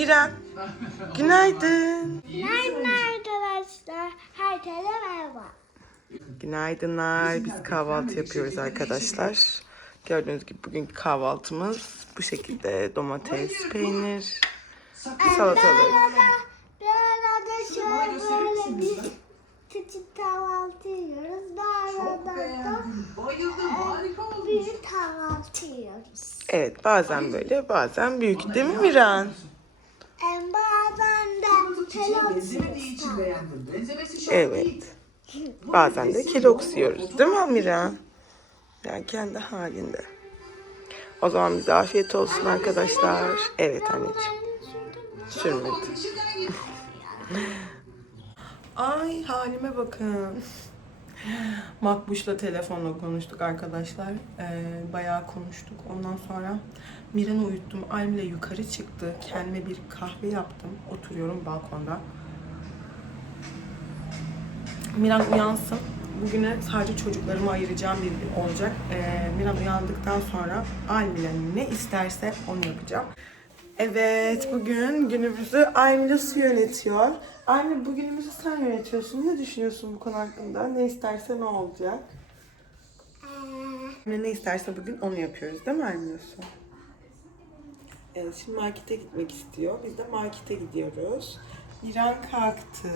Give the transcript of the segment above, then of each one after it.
Miran. Günaydın. Günaydın arkadaşlar. Herkese merhaba. Günaydınlar. Biz kahvaltı yapıyoruz arkadaşlar. Gördüğünüz gibi bugünkü kahvaltımız bu şekilde domates, peynir, salatalık. Bir arada şöyle böyle bir küçük kahvaltı yiyoruz. Bir arada da Beğendim, bayıldım, harika olmuş. büyük kahvaltı yiyoruz. Evet bazen böyle bazen büyük değil mi Miran? En bazen de değil. Evet. Bazen de keloks yiyoruz değil mi Miran? Yani kendi halinde. O zaman bize afiyet olsun arkadaşlar. Evet anneciğim. Sürmedi. Ay halime bakın. Makbuş'la telefonla konuştuk arkadaşlar. Ee, bayağı konuştuk. Ondan sonra Miran'ı uyuttum. Almile yukarı çıktı. Kendime bir kahve yaptım. Oturuyorum balkonda. Miran uyansın. Bugüne sadece çocuklarıma ayıracağım bir gün olacak. Ee, Miran uyandıktan sonra Almile ne isterse onu yapacağım. Evet, bugün günümüzü Aymile su yönetiyor. Aymile bugünümüzü sen yönetiyorsun. Ne düşünüyorsun bu konu hakkında? Ne isterse ne olacak? Aymile ne isterse bugün onu yapıyoruz değil mi su? Evet, şimdi markete gitmek istiyor. Biz de markete gidiyoruz. Miran kalktı.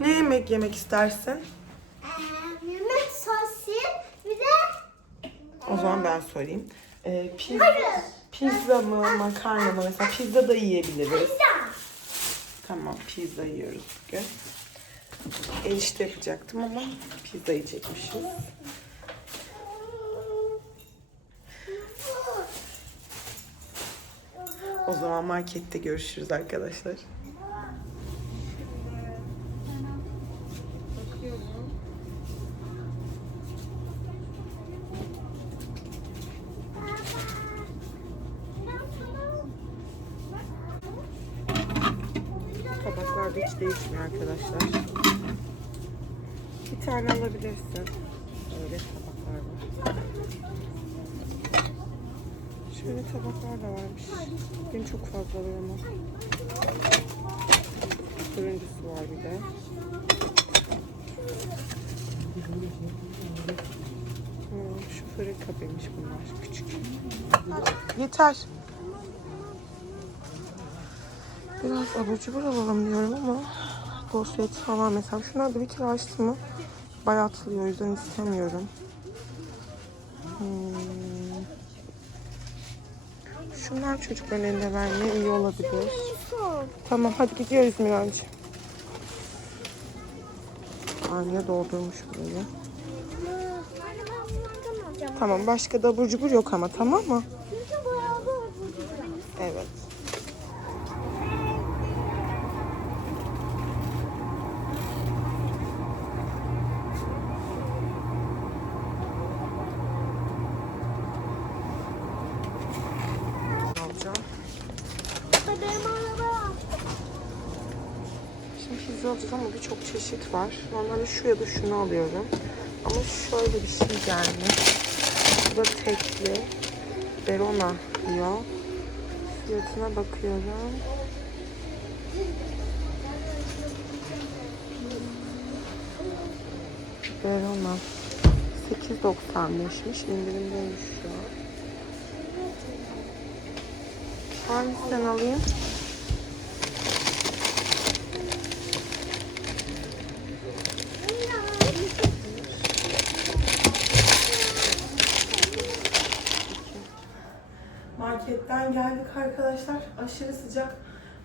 Ne yemek yemek istersin? Ee, yemek sosis bir de O zaman ben sorayım. Ee, pizza, pizza mı, makarna mı? Mesela pizza da yiyebiliriz. Tamam, pizza yiyoruz bugün. Erişte yapacaktım ama pizza yiyecekmişiz. O zaman markette görüşürüz arkadaşlar. Tabaklarda hiç değişmiyor arkadaşlar. Bir tane alabilirsin. Öyle tabaklar var. Şöyle tabaklar da varmış. Bugün çok fazla var ama. Fırıncısı var bir de. Hmm, şu fırın kabıymış bunlar. Küçük. Yeter. Biraz abur cubur alalım diyorum ama gofret falan mesela. Şunlar da bir kere açtı mı bayatlıyor. O yüzden istemiyorum. Hmm. Şunlar çocukların eline vermeye iyi olabilir. Tamam hadi gidiyoruz Mirancığım. Anne doldurmuş burayı. Tamam başka da abur cubur yok ama tamam mı? Alacağız ama birçok çeşit var. Normalde şu ya da şunu alıyorum. Ama şöyle bir şey gelmiş. Bu da tekli. Verona diyor. Fiyatına bakıyorum. Verona. 8.95'miş. İndirimdeymiş şu an. Hangisinden alayım? Marketten geldik arkadaşlar. Aşırı sıcak.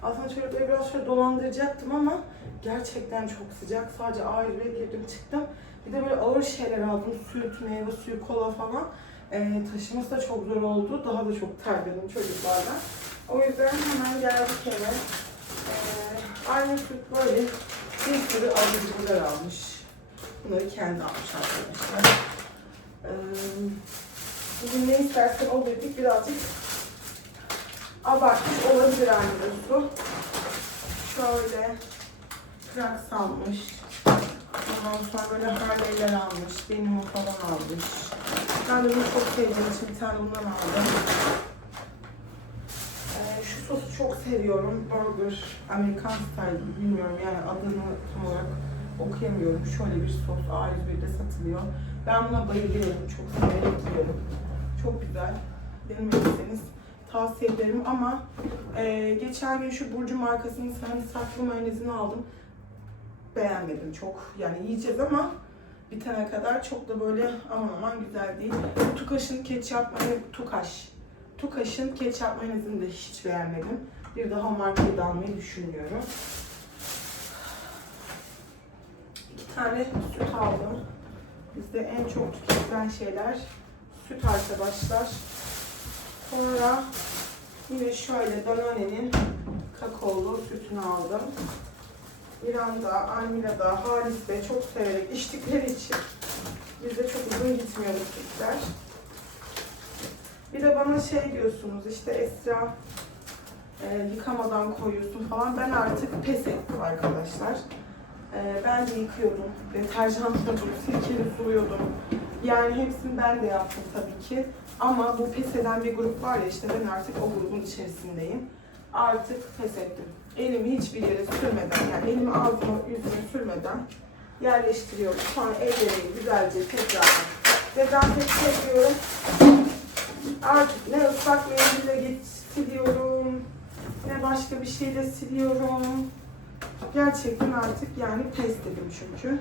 Aslında çocukları biraz şöyle dolandıracaktım ama gerçekten çok sıcak. Sadece ayrıca girdim çıktım. Bir de böyle ağır şeyler aldım. Süt, meyve suyu, kola falan. Ee, taşıması da çok zor oldu. Daha da çok terledim çocuklardan. O yüzden hemen geldik eve. Ee, aynı süt böyle bir sürü alıcılar almış. Bunları kendi almış arkadaşlar. Ee, Bugün ne istersen o dedik birazcık abartmış olabilir anne su. Şöyle kraks almış. Ondan sonra böyle harleyler almış. Benim o falan almış. Ben de bunu çok sevdiğim için bir tane bundan aldım. Ee, şu sosu çok seviyorum. Burger, Amerikan style bilmiyorum yani adını tam olarak okuyamıyorum. Şöyle bir sos A101'de satılıyor. Ben buna bayılıyorum. Çok severek yiyorum. Çok güzel. Denemediyseniz tavsiye ederim ama e, geçen gün şu Burcu markasının sarımsaklı mayonezini aldım. Beğenmedim çok. Yani yiyeceğiz ama bitene kadar çok da böyle aman aman güzel değil. Tukaş'ın ketçap mayonezi, Tukaş. Tukaş'ın ketçap mayonezini de hiç beğenmedim. Bir daha markayı da almayı düşünmüyorum. İki tane süt aldım. Bizde en çok tüketilen şeyler süt arkadaşlar. Sonra yine şöyle Danone'nin kakaolu sütünü aldım. İran'da, Almira'da, Halis de çok severek içtikleri için bizde çok uzun gitmiyor bu sütler. Bir de bana şey diyorsunuz işte Esra e, yıkamadan koyuyorsun falan. Ben artık pes ettim arkadaşlar. E, ben de yıkıyordum. Deterjanla sirkeli suluyordum. Yani hepsini ben de yaptım tabii ki. Ama bu pes eden bir grup var ya işte ben artık o grubun içerisindeyim. Artık pes ettim. Elimi hiçbir yere sürmeden yani elimi ağzıma yüzüme sürmeden yerleştiriyorum. Sonra ellerimi güzelce tekrar dezenfekte ediyorum. Artık ne ıslak mendille siliyorum, ne başka bir şeyle siliyorum. Gerçekten artık yani pes dedim çünkü.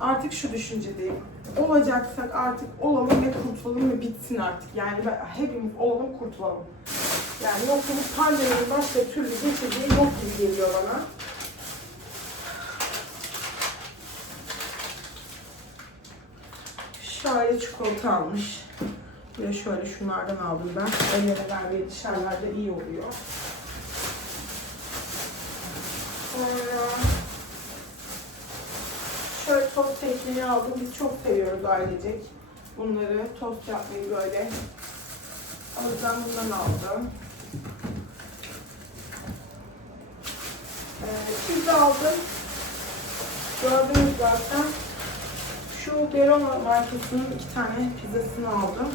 Artık şu düşüncedeyim. Olacaksak artık olalım ve kurtulalım ve bitsin artık. Yani hepimiz olalım kurtulalım. Yani yoksa bu pandeminin başka türlü geçeceği yok gibi geliyor bana. Şöyle çikolata almış. De şöyle şunlardan aldım ben. Ellere vermeye dışarılarda iyi oluyor. Sonra şöyle tost aldım. Biz çok seviyoruz ailecek. Bunları tost yapmayı böyle. O yüzden bundan aldım. Ee, aldım. Gördünüz zaten. Şu Verona markasının iki tane pizzasını aldım.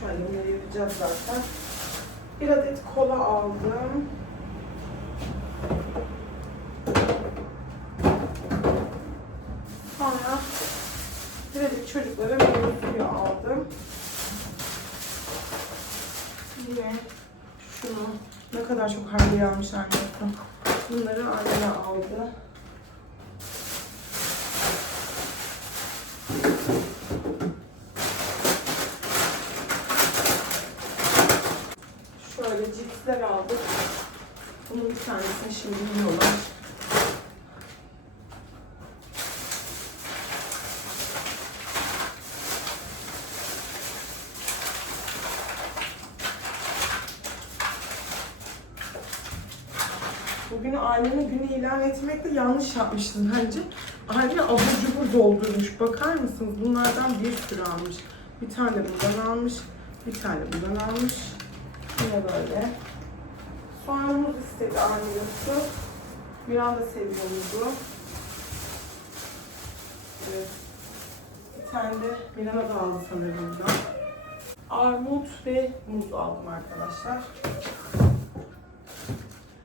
Şöyle bunları yapacağız zaten. Bir adet kola aldım. Sonra bir adet çocuklara meyve suyu aldım. Yine şunu ne kadar çok harbiye almış annesi. Bunları anne aldı. Şöyle cipsler aldık. Bunun bir tanesini şimdi yiyorlar. Bugün ailenin günü ilan etmekle yanlış yapmıştım bence. Aile abur cubur doldurmuş. Bakar mısınız? Bunlardan bir sürü almış. Bir tane bundan almış. Bir tane bundan almış. Yine böyle. Sonra muz istedi annesi. Miranda seviyor muzu. Evet. Bir tane de Miranda da aldı sanırım bundan. Armut ve muz aldım arkadaşlar.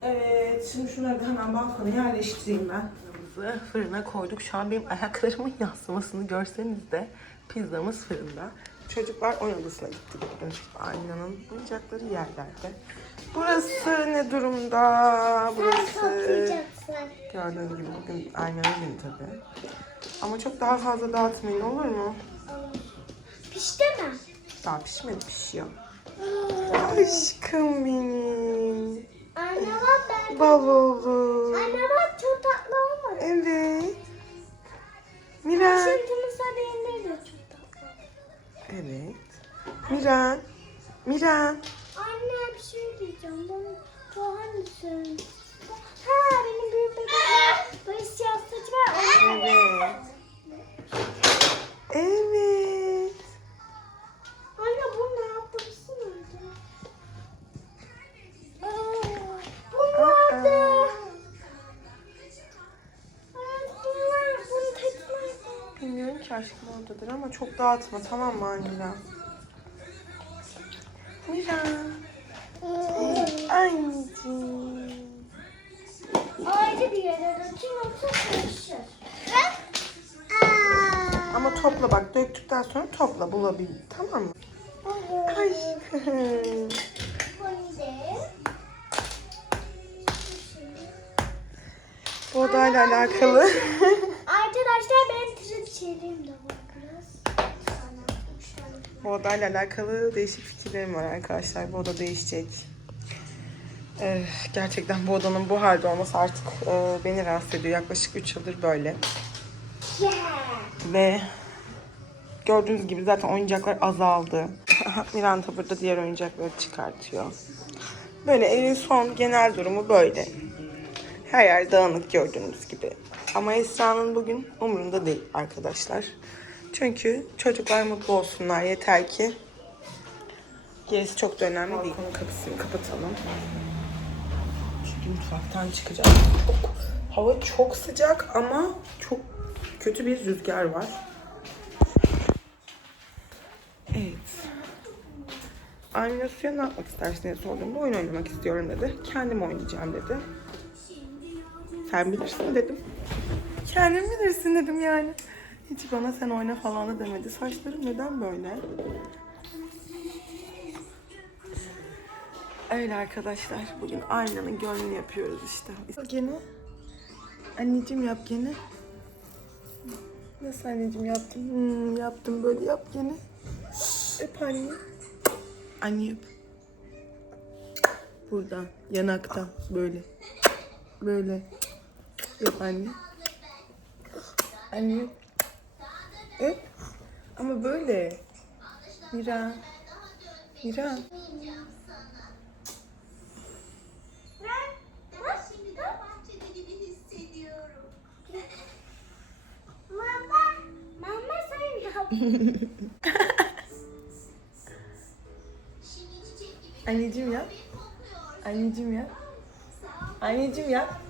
Evet, şimdi şunları da hemen balkona yerleştireyim ben. Pizzamızı fırına koyduk. Şu an benim ayaklarımın yansımasını görseniz de pizzamız fırında. Çocuklar oyun odasına gitti bugün. Aynanın oyuncakları yerlerde. Burası ne durumda? Burası gördüğünüz gibi bugün aynanın günü tabii. Ama çok daha fazla dağıtmayın olur mu? Pişti mi? Daha pişmedi pişiyor. Aşkım benim. Anne bak ben. Bavulu. Anne bak çok tatlı olmadı. Evet. Miran. Sırtımıza değindir de çok tatlı. Evet. Miran. Miran. Anne bir şey diyeceğim. Bu, bu hangisi? Ha benim büyük bebeğim. çok dağıtma tamam mı Anila? Mira. Anneciğim. Ayrı bir yere dökeyim yoksa karışır. Ama topla bak döktükten sonra topla bulabil tamam mı? Aşkım. Bu odayla alakalı. Arkadaşlar ben tırın çeliğim de. Bu odayla alakalı değişik fikirlerim var arkadaşlar. Bu oda değişecek. Ee, gerçekten bu odanın bu halde olması artık e, beni rahatsız ediyor. Yaklaşık 3 yıldır böyle. Yeah. Ve gördüğünüz gibi zaten oyuncaklar azaldı. Miranda burada diğer oyuncakları çıkartıyor. Böyle evin son genel durumu böyle. Her yer dağınık gördüğünüz gibi. Ama Esra'nın bugün umurunda değil arkadaşlar. Çünkü çocuklar mutlu olsunlar yeter ki. Gerisi çok da önemli değil. Balkonun kapısını kapatalım. Çünkü mutfaktan çıkacağız. Çok, hava çok sıcak ama çok kötü bir rüzgar var. Evet. Anne Suya ne yapmak istersin diye sorduğumda oyun oynamak istiyorum dedi. Kendim oynayacağım dedi. Sen bilirsin dedim. Kendin bilirsin dedim yani. Hiç bana sen oyna falan da demedi. Saçlarım neden böyle? Öyle arkadaşlar. Bugün aynanın gönlünü yapıyoruz işte. Gene. Anneciğim yap gene. Nasıl anneciğim yaptın? Hmm, yaptım böyle yap gene. Öp anne. Anne yap. Buradan, yanaktan böyle. Böyle. Yap anne. Anne yap. Öp. Ama böyle. Mira. Mira. Anneciğim yap. Anneciğim yap. Anneciğim yap.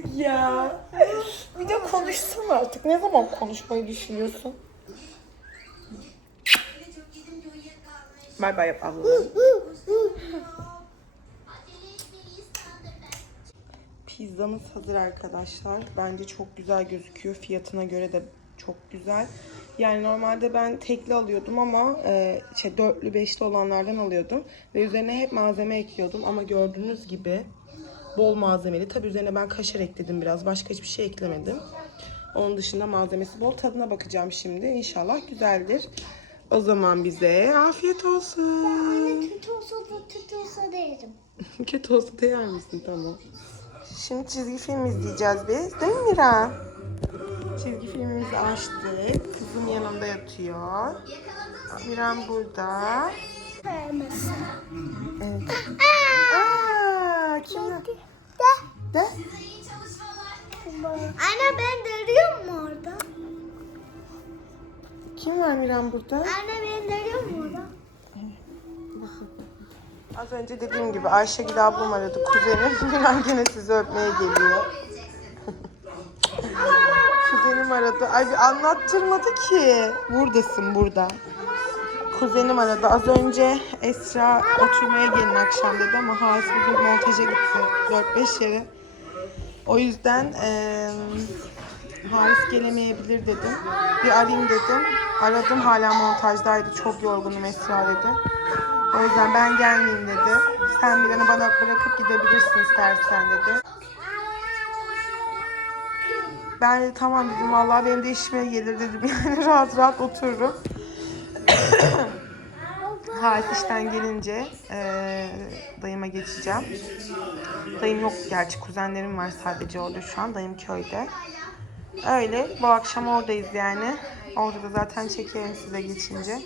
Artık ya. Bir de konuşsun artık. Ne zaman konuşmayı düşünüyorsun? Bay bay yap ablalarım. Pizzamız hazır arkadaşlar. Bence çok güzel gözüküyor. Fiyatına göre de çok güzel. Yani normalde ben tekli alıyordum ama e, şey dörtlü beşli olanlardan alıyordum. Ve üzerine hep malzeme ekliyordum. Ama gördüğünüz gibi bol malzemeli. Tabi üzerine ben kaşar ekledim biraz. Başka hiçbir şey eklemedim. Onun dışında malzemesi bol. Tadına bakacağım şimdi. İnşallah güzeldir. O zaman bize afiyet olsun. Kötü olsa da kötü olsa derim. Kötü olsa da yer misin? Tamam. Şimdi çizgi film izleyeceğiz biz. Değil mi Mira? Çizgi filmimizi açtık. Kızım yanımda yatıyor. Miram burada. Evet. Aa, kim? De. De. Anne ben dönüyor mu orada? Kim var Miram burada? Anne ben dönüyor mu orada? Az önce dediğim gibi Ayşegül ablam aradı kuzenim. Miram yine sizi öpmeye geliyor. Kuzenim aradı. Ay bir anlattırmadı ki. Buradasın burada. Kuzenim aradı. Az önce Esra oturmaya gelin akşam dedi ama Halis bugün montaja gitti. 4-5 yere. O yüzden eee Halis gelemeyebilir dedim. Bir arayayım dedim. Aradım hala montajdaydı. Çok yorgunum Esra dedi. O yüzden ben gelmeyeyim dedi. Sen birini bana bırakıp gidebilirsin istersen dedi. Ben de tamam dedim vallahi benim de işime gelir dedim yani rahat rahat otururum. Halis işten gelince eee, dayıma geçeceğim. Dayım yok gerçi kuzenlerim var sadece orada şu an. Dayım köyde. Öyle bu akşam oradayız yani. Orada da zaten çekerim size geçince.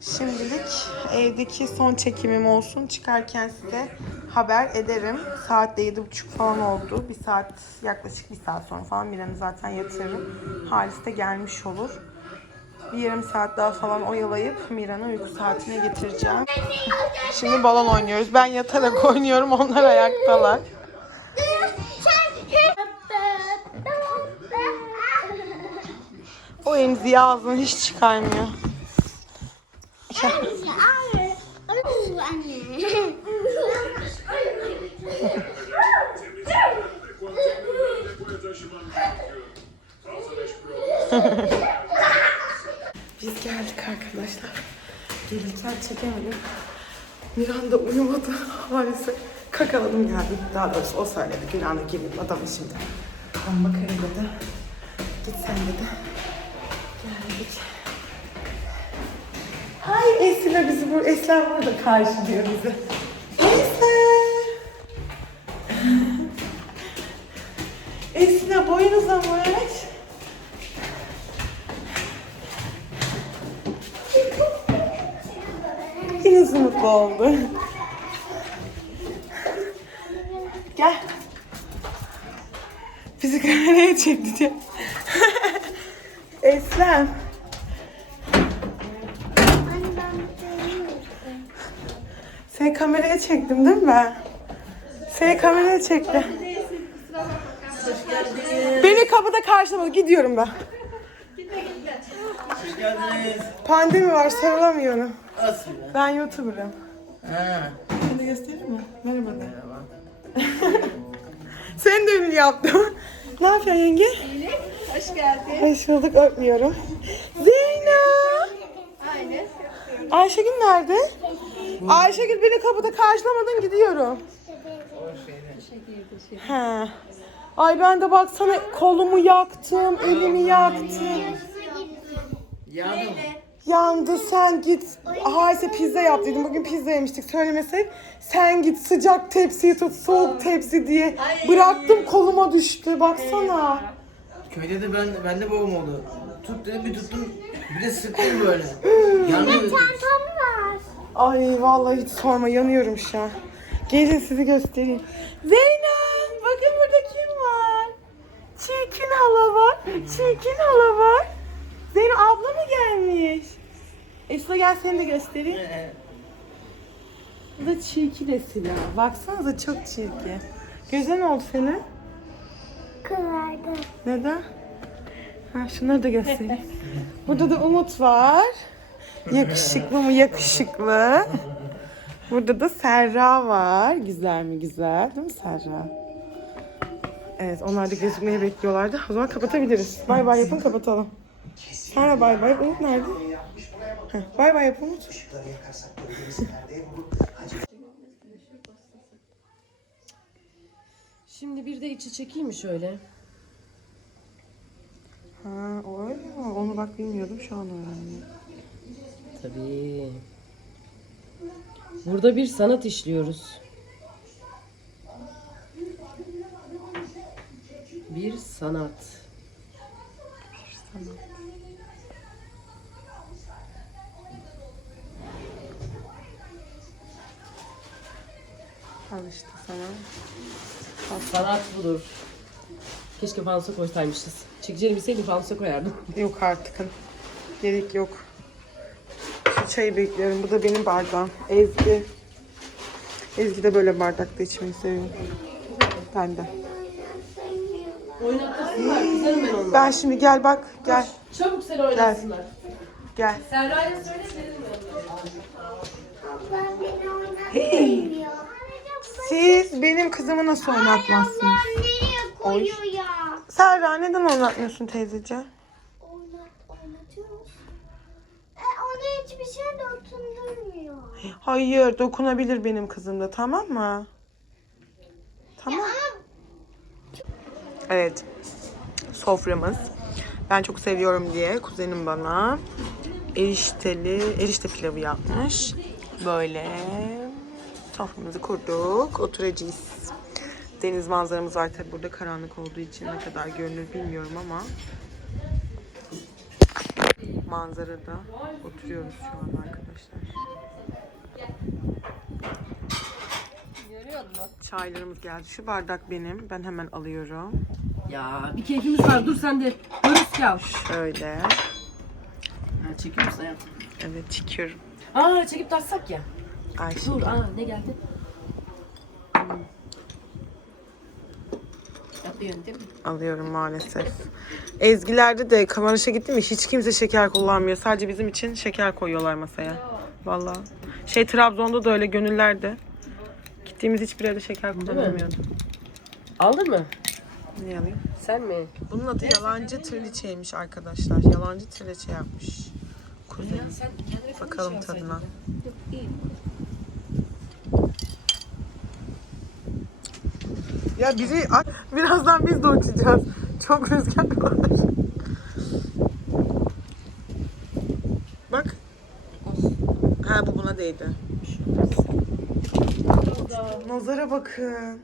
Şimdilik evdeki son çekimim olsun. Çıkarken size haber ederim. Saat de yedi buçuk falan oldu. Bir saat, yaklaşık bir saat sonra falan Miran'ı zaten yatırırım. Halis de gelmiş olur. Bir yarım saat daha falan oyalayıp Miran'ı uyku saatine getireceğim. Şimdi balon oynuyoruz. Ben yatarak oynuyorum. Onlar ayaktalar. O emziği ağzına hiç çıkarmıyor. Biz geldik arkadaşlar. Gelirken çekemedim. Miranda uyumadı maalesef. Kakaladım geldim. Daha doğrusu o söyledi. Miranda gireyim adamı şimdi. Ben bakarım dedi. Git sen dedi. Geldik. Ay Esra bizi bu Esra burada karşılıyor bizi. Esra. Esra boyun uzamış. Yine mutlu oldu. Gel. Bizi kameraya çekti diyor. Eslem. Seni kameraya çektim değil mi ben? Seni kameraya çektim. Beni kapıda karşılamadı. Gidiyorum ben. Hoş geldiniz. Pandemi var sarılamıyorum. Nasıl be? Ben YouTuber'ım. Ha. De göstereyim mi? Merhaba de. Merhaba. Seni de ünlü yaptım. Ne yapıyorsun yenge? Hoş geldin. Hoş bulduk öpmüyorum. Zeynep. Aynen. Ayşegül nerede? Ayşegül beni kapıda karşılamadın gidiyorum. He. Ay ben de baksana kolumu yaktım, elimi yaktım. Yandım. Yandı sen git. Hayse pizza yap dedim. Bugün pizza yemiştik söylemesek. Sen git sıcak tepsiyi tut soğuk tepsi diye. Bıraktım koluma düştü baksana. Köyde de ben ben de babam oldu. Tut dedim bir tuttum. Bir de sıktım böyle. Yanıyor. Çantam var. Ay vallahi hiç sorma yanıyorum şu an. Gelin sizi göstereyim. Zeynep bakın burada kim var? Çirkin hala var. Çirkin hala var. Zeynep abla mı gelmiş? Esra gel seni de göstereyim. Bu da çirkin Esra. Baksanıza çok çirkin. Gözün oldu senin. Kıvardı. Neden? Ha, şunları da göstereyim. Burada da Umut var. Yakışıklı mı yakışıklı. Burada da Serra var. Güzel mi güzel değil mi Serra? Evet onlar da gözükmeyi bekliyorlardı. O zaman kapatabiliriz. Bay bay yapın kapatalım. Serra bay bay. Umut nerede? Heh, Bay bay yap Umut. Şimdi bir de içi çekeyim mi şöyle? Ha, o öyle mi? Onu bak bilmiyordum şu an öğrendim. Tabii. Burada bir sanat işliyoruz. Bir sanat. Al işte sana. Sanat budur. Keşke fanusa koysaymışız. Çekeceğini bilseydim fanusa koyardım. Yok artık. Gerek yok. Şu çayı bekliyorum. Bu da benim bardağım. Ezgi. Ezgi de böyle bardakta içmeyi seviyor. Ben de. Oynatırsınlar. Kızarım ben onları. Ben şimdi gel bak. Gel. Çabuk seni oynatsınlar. Gel. Serra'ya söyle verelim mi? Ben beni oynatmıyor. Siz benim kızımı nasıl oynatmazsınız? Ben nereye koyuyor ya? Serra neden oynatmıyorsun teyzeciğim? Oynat, oynatıyoruz. E, ona hiçbir şey dokundurmuyor. Hayır dokunabilir benim kızım da tamam mı? Tamam. Evet. Soframız. Ben çok seviyorum diye kuzenim bana erişteli, erişte pilavı yapmış. Böyle soframızı kurduk. Oturacağız. Deniz manzaramız var tabi burada karanlık olduğu için ne kadar görünür bilmiyorum ama manzarada oturuyoruz şu an arkadaşlar. Çaylarımız geldi. Şu bardak benim. Ben hemen alıyorum. Ya bir keyfimiz var. Dur sen de. Barış al. Şöyle. Ha, çekiyor musun hayatım? Evet çekiyorum. Aa çekip taksak ya. Ayşe. Dur aa ne geldi? Yapıyorsun değil mi? Alıyorum maalesef. Ezgilerde de kavanışa gitti mi hiç kimse şeker kullanmıyor. Sadece bizim için şeker koyuyorlar masaya. Vallahi. Şey Trabzon'da da öyle gönüllerde. Gittiğimiz hiçbir yerde şeker kullanılmıyordu. Aldın mı? Ne alayım? Sen mi? Bunun adı yalancı trileçeymiş arkadaşlar. Yalancı trileçe yapmış. Kuzenim. Bakalım tadına. Yok iyi. Ya biri Ay, birazdan biz de uçacağız. Çok rüzgar var. Bak. Ha bu buna değdi. Nazara bakın.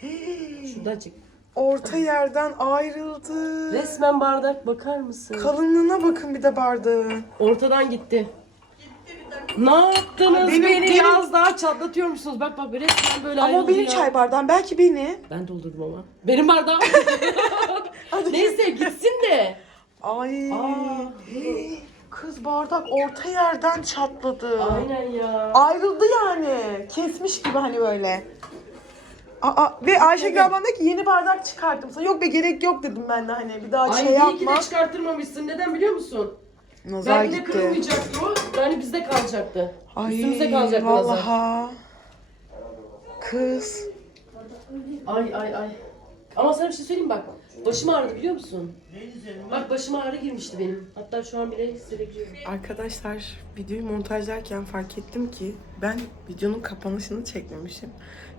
Hey, Şuradan çık. Orta yerden ayrıldı. Resmen bardak bakar mısın? Kalınlığına bakın bir de bardağın. Ortadan gitti. Ne yaptınız Benim- beni yaz daha çatlatıyormuşsunuz. Bak bak resmen böyle Ama o ayrıldı benim ya. çay bardağım. Belki beni. Ben doldurdum ama. Benim bardağım. Neyse gitsin de. Ay. Aa. Hey, Kız bardak orta yerden çatladı. Aynen ya. Ayrıldı yani. Kesmiş gibi hani böyle. Aa, ve Ayşegül ablam dedi ki yeni bardak çıkarttım sana. Yok be gerek yok dedim ben de hani bir daha Ay şey iyi ki yapma. de çıkarttırmamışsın. Neden biliyor musun? Nazar Belki de gitti. kırılmayacaktı o. Yani bizde kalacaktı. Ay Üstümüze kalacaktı nazar. vallaha. Kız. Ay ay ay. Ama sana bir şey söyleyeyim mi bak. Başım ağrıdı biliyor musun? Bak başıma ağrı girmişti benim. Hatta şu an bile hissedebiliyorum. Arkadaşlar videoyu montajlarken fark ettim ki ben videonun kapanışını çekmemişim.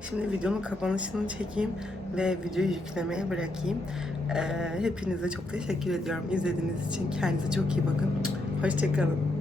Şimdi videonun kapanışını çekeyim ve videoyu yüklemeye bırakayım. Ee, hepinize çok teşekkür ediyorum izlediğiniz için. Kendinize çok iyi bakın. Hoşçakalın.